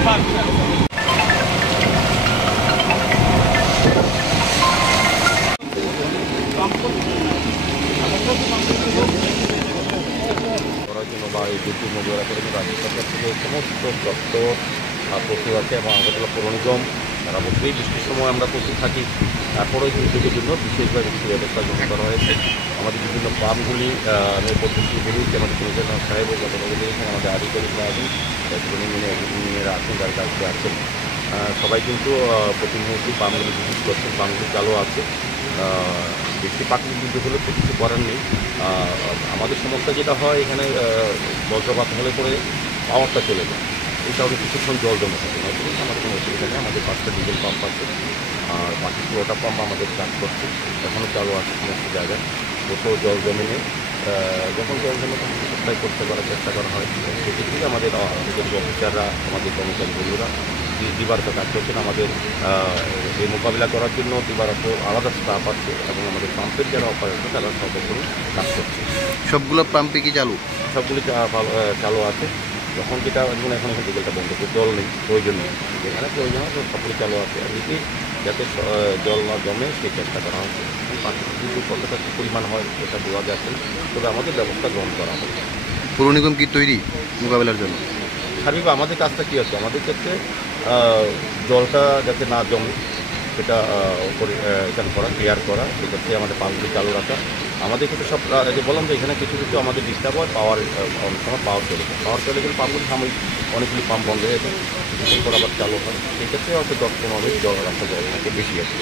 করার জন্য বা এই দুর্যোগ মোকাবেলা করার জন্য রাজ্য সরকার থেকে সমস্ত তথ্য প্রস্তুত আছে এবং আগরতলা পৌর নিগম সারা বছরই বৃষ্টির সময় আমরা প্রস্তুত থাকি। তারপরেও এই দুর্যোগের জন্য বিশেষভাবে কিছু ব্যবস্থা গ্রহণ করা হয়েছে। আমাদের বিভিন্ন পাম্পগুলি পদ্ধতিগুলি আমাদের কমিশনার সাহেব ও গতকালগুলি এখানে আমাদের আধিকারিকরা আছেন, ইঞ্জিনিয়াররা আছেন, যার কাছে আছেন, সবাই কিন্তু প্রতি মুহূর্তে পাম্পগুলি ভিজিট করছেন। পাম্পগুলি চালু আছে। বেশি প্রাকৃতিক দুর্যোগ হলে তো কিছু করার নেই। আমাদের সমস্যা যেটা হয় এখানে বজ্রপাত হলে পরে পাওয়ারটা চলে যায়, এই কারণে কিছুক্ষণ জল জমে থাকে। নতুন আমাদের কোনো অসুবিধা নেই। আমাদের 5টা ডিজেল পাম্প আছে, আর বাকি 16টা পাম্প আমাদের কাজ করছে, এখনও চালু আছে সমস্ত জায়গায়। কোথাও জল জমে নেই। যখন জল জমে তখন সাপ্লাই করতে করার চেষ্টা করা হয়। সেক্ষেত্রে আমাদের অফিসাররা, আমাদের কর্মচারী বন্ধুরা দিবারত কাজ করছেন। আমাদের এই মোকাবিলা করার জন্য দিবারত আলাদা স্টাফ আছে এবং আমাদের পাম্পের যারা অপারেটর তারা সর্বোপরি কাজ করছে। সবগুলো পাম্পে কি চালু? সবগুলি চালু আছে। যখন যেটা এখন ডিজেলটা বন্ধ করে জল নেই, প্রয়োজন নেই, যেখানে প্রয়োজন হয় সবগুলি চালু আছে। আর এদিকে যাতে জল না জমে সেই চেষ্টা করা হচ্ছে। প্রাকৃতিক দুর্যোগ কতটা কী পরিমাণ হয় সেটা বোঝা যাচ্ছে না, তবে আমাদের ব্যবস্থা গ্রহণ করা হবে। পৌর নিগম কি তৈরি মোকাবেলার জন্য? সার্বিক আমাদের কাজটা কী আছে, আমাদের ক্ষেত্রে জলটা যাতে না জমে সেটা এখানে করা, ক্লিয়ার করা, সেক্ষেত্রে আমাদের পাম্পগুলি চালু রাখা। আমাদের ক্ষেত্রে সব যে বললাম যে এখানে কিছু কিছু আমাদের ডিস্টার্ব হয়, অনেক সময় পাওয়ার চলে যায়। পাওয়ার চলে গেলে পাম্পগুলি সাময়িক অনেকগুলি পাম্প বন্ধ হয়ে যায়, কিছুক্ষণ পর আবার চালু হয়। সেক্ষেত্রে হয়তো 10-15 জল রাখা জল থাকে বেশি আছে।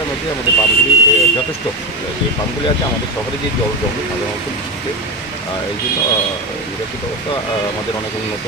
এর মধ্যে আমাদের পাম্পগুলি যথেষ্ট, যে পাম্পগুলি আছে আমাদের শহরে যে জল জমে সাধারণত বৃষ্টিতে, এই জন্য নিরাপত্তা ব্যবস্থা আমাদের অনেক উন্নত।